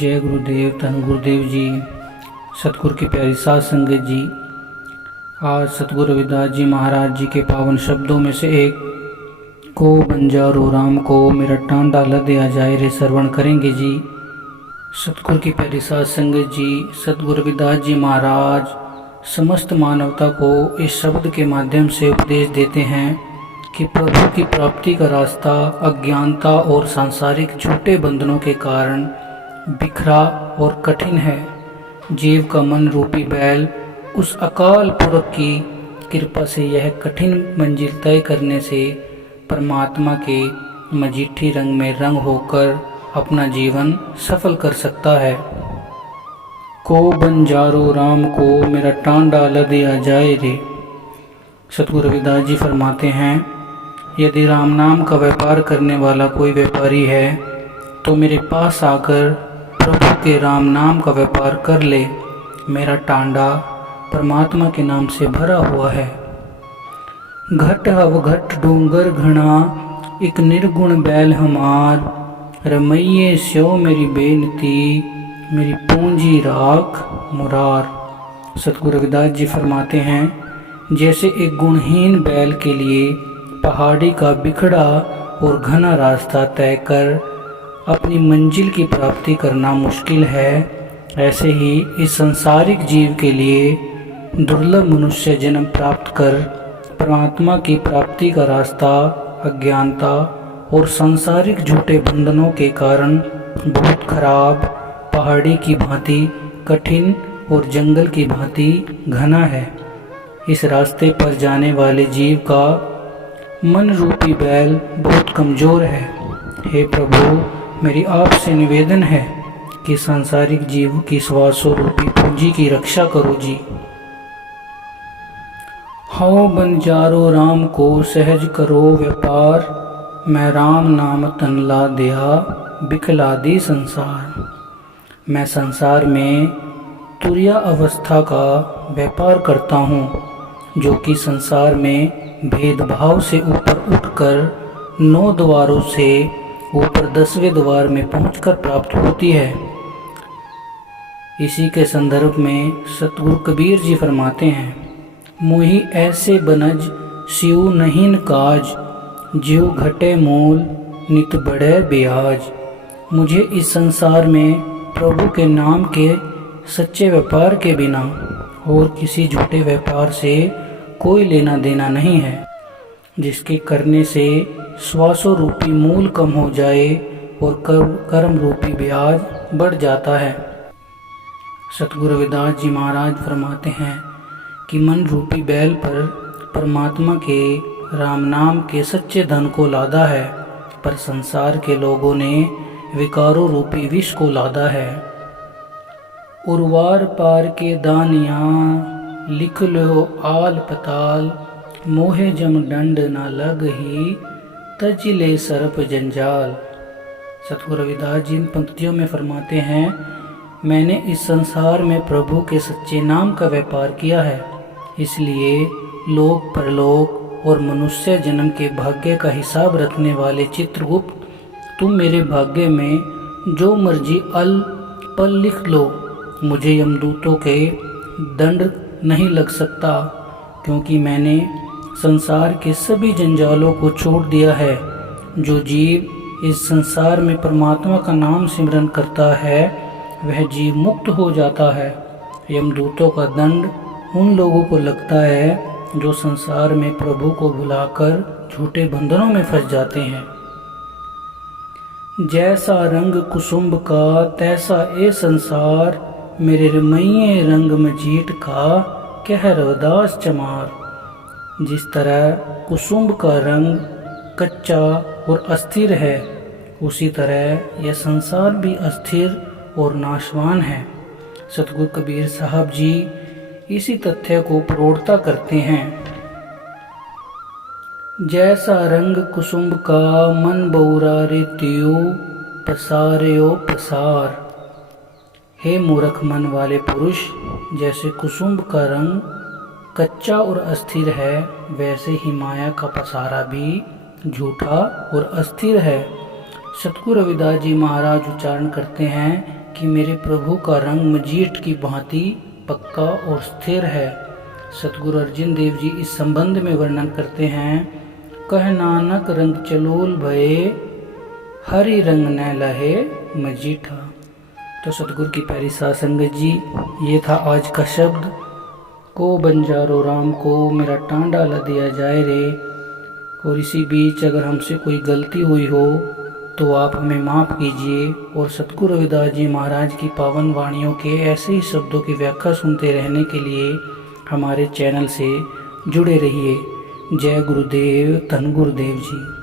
जय गुरुदेव, धन गुरुदेव जी, सतगुरु की प्यारी साध संगत जी। आज सतगुरु रविदास जी महाराज जी के पावन शब्दों में से एक, को बंजारो राम को मेरा टांडा ल दिया जाए रे, श्रवण करेंगे जी। सतगुरु की प्यारी साध संगत जी, सतगुरु रविदास जी महाराज समस्त मानवता को इस शब्द के माध्यम से उपदेश देते हैं कि प्रभु की प्राप्ति का रास्ता अज्ञानता और सांसारिक झूठे बंधनों के कारण बिखरा और कठिन है। जीव का मन रूपी बैल उस अकाल पुरख की कृपा से यह कठिन मंजिल तय करने से परमात्मा के मजीठी रंग में रंग होकर अपना जीवन सफल कर सकता है। को बंजारो राम को मेरा टांडा ल दिया जाए रे। सतगुरु रविदास जी फरमाते हैं, यदि राम नाम का व्यापार करने वाला कोई व्यापारी है तो मेरे पास आकर प्रभु के राम नाम का व्यापार कर ले। मेरा टांडा परमात्मा के नाम से भरा हुआ है। घट अवघट डूंगर घना एक निर्गुण बैल हमार, रमैये स्यो मेरी बेनती मेरी पूंजी राख मुरार। सतगुरु रविदास जी फरमाते हैं, जैसे एक गुणहीन बैल के लिए पहाड़ी का बिखड़ा और घना रास्ता तय कर अपनी मंजिल की प्राप्ति करना मुश्किल है, ऐसे ही इस संसारिक जीव के लिए दुर्लभ मनुष्य जन्म प्राप्त कर परमात्मा की प्राप्ति का रास्ता अज्ञानता और सांसारिक झूठे बंधनों के कारण बहुत खराब, पहाड़ी की भांति कठिन और जंगल की भांति घना है। इस रास्ते पर जाने वाले जीव का मन रूपी बैल बहुत कमजोर है। हे प्रभु, मेरी आपसे निवेदन है कि सांसारिक जीव की श्वासों रूपी पूंजी की रक्षा करो जी। हो बंजारो राम को सहज करो व्यापार, मैं राम नाम तन ला दिया बिखला दी संसार। मैं संसार में तुरिया अवस्था का व्यापार करता हूँ, जो कि संसार में भेदभाव से ऊपर उठकर 9 द्वारों से ऊपर 10वें द्वार में पहुंचकर प्राप्त होती है। इसी के संदर्भ में सतगुरु कबीर जी फरमाते हैं, मोहि ऐसे बनज सिउ नहीं काज, ज्यों घटे मूल नित बढ़े ब्याज। मुझे इस संसार में प्रभु के नाम के सच्चे व्यापार के बिना और किसी झूठे व्यापार से कोई लेना देना नहीं है, जिसके करने से श्वासों रूपी मूल कम हो जाए और कर्म रूपी ब्याज बढ़ जाता है। सतगुरु रविदास जी महाराज फरमाते हैं कि मन रूपी बैल पर परमात्मा के राम नाम के सच्चे धन को लादा है, पर संसार के लोगों ने विकारों रूपी विष को लादा है। उर्वार पार के दानियाँ लिख लो आल पताल, मोहे जम दंड न लग ही तजिले सरप जंजाल। सतगुरु रविदास जी इन पंक्तियों में फरमाते हैं, मैंने इस संसार में प्रभु के सच्चे नाम का व्यापार किया है, इसलिए लोक परलोक और मनुष्य जन्म के भाग्य का हिसाब रखने वाले चित्रगुप्त, तुम मेरे भाग्य में जो मर्जी अल पल लिख लो, मुझे यमदूतों के दंड नहीं लग सकता, क्योंकि मैंने संसार के सभी जंजालों को छोड़ दिया है। जो जीव इस संसार में परमात्मा का नाम सिमरन करता है वह जीव मुक्त हो जाता है। यमदूतों का दंड उन लोगों को लगता है जो संसार में प्रभु को भुलाकर झूठे बंधनों में फंस जाते हैं। जैसा रंग कुसुम्भ का तैसा ए संसार, मेरे रमैये रंग मजीठ का कह रविदास चमार। जिस तरह कुसुम्भ का रंग कच्चा और अस्थिर है, उसी तरह यह संसार भी अस्थिर और नाशवान है। सतगुरु कबीर साहब जी इसी तथ्य को प्रौढ़ता करते हैं। जैसा रंग कुसुम्भ का मन बौरा रे त्यों पसार्यो पसार। हे मूर्ख मन वाले पुरुष, जैसे कुसुम्भ का रंग कच्चा और अस्थिर है, वैसे ही माया का पसारा भी झूठा और अस्थिर है। सतगुरु रविदास जी महाराज उच्चारण करते हैं, कि मेरे प्रभु का रंग मजीठ की भांति पक्का और स्थिर है। सतगुरु अर्जन देव जी इस संबंध में वर्णन करते हैं, कह नानक रंग चलोल भये, हरि रंग न लहे मजीठा। तो सतगुरु की प्यारी साध संगत जी, ये था आज का शब्द। को बंजारो राम को मेरा टांडा ला दिया जाए रे। और इसी बीच अगर हमसे कोई गलती हुई हो तो आप हमें माफ़ कीजिए। और सतगुरु रविदास जी महाराज की पावन वाणियों के ऐसे ही शब्दों की व्याख्या सुनते रहने के लिए हमारे चैनल से जुड़े रहिए। जय गुरुदेव, धन गुरुदेव जी।